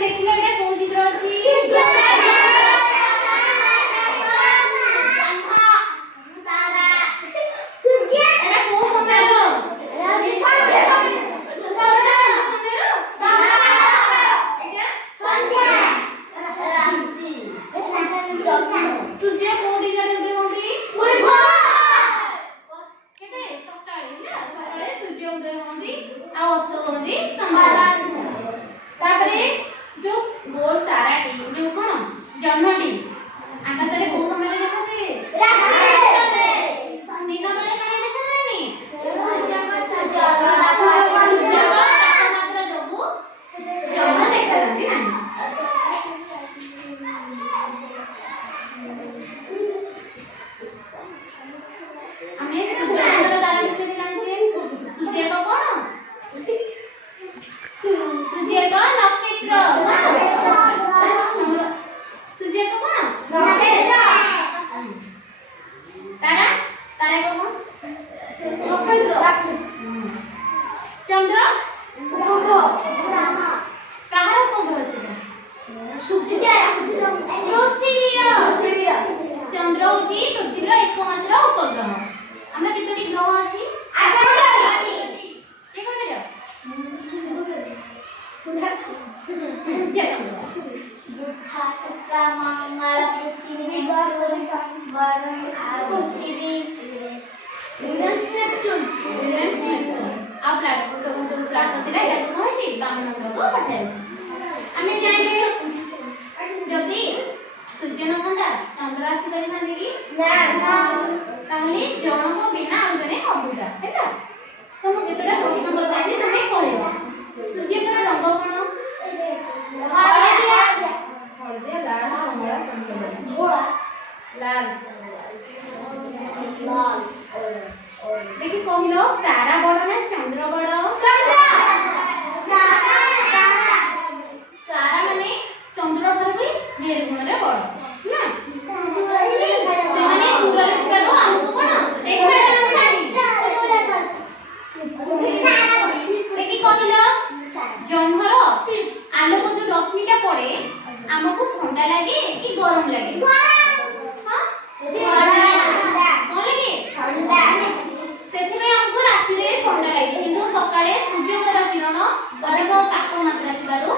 देखिलो एटा कोन चित्र अछि सूर्य को दिगरे उदय होती पूर्व केते सकाळे ना सकाळे सूर्य उदय होती आ अस्त होती संध्या तापरे जो गोल ताराटी जो कोन जन्मटी आकाश रे को समय रे देखाते रात रे दिन बेले काहे देखालानी सूर्य को तापमात्रा जोगु जन्म देखालानी ना हमें सूर्य तारा विषय जानते सूर्य का कौन सूर्य का नक्षत्र सूर्य का कौन नक्षत्र तारा तारा का कौन नक्षत्र चंद्र ग्रह कहार को ग्रह सूर्य पृथ्वी चंद्र होची पृथ्वीर एकमात्र उपग्रह हमरा केतोटी ग्रह अछि 8टी के कहबे जा बुधा शुक्र मंगल पृथ्वी बृहस्पति वरुण पृथ्वी नेपच्यून आ प्लाटो थिला या को होची 52 ग्रह को पठाई हमें जाने जदी सूर्य न था चंद्र आसी पाई थांदे की ना ताहले जण को बिना और जने अबुदा हैला तो मु केतरा प्रश्न बताई तमे कहयो सूर्य पर रंग कोन हळदिया लाल कमला संतोला लाल देखि कहिलो तारा बड़ ना चंद्र बड़ तारा माने चंद्र ठार भी ढेर गुण रे बड़ ना से माने दूर रे करो हमको कोन देखा जान नाही देखि कहिलो जन्मर आलोक जो रश्मिटा पड़े हमको ठंडा लागे कि गरम लागे हां ठंडा लागे ठंडा सेति में हमको रात रे ठंडा लागे किंतु सकाळे सूर्य का किरण अधिक तापमात्रा थिबारु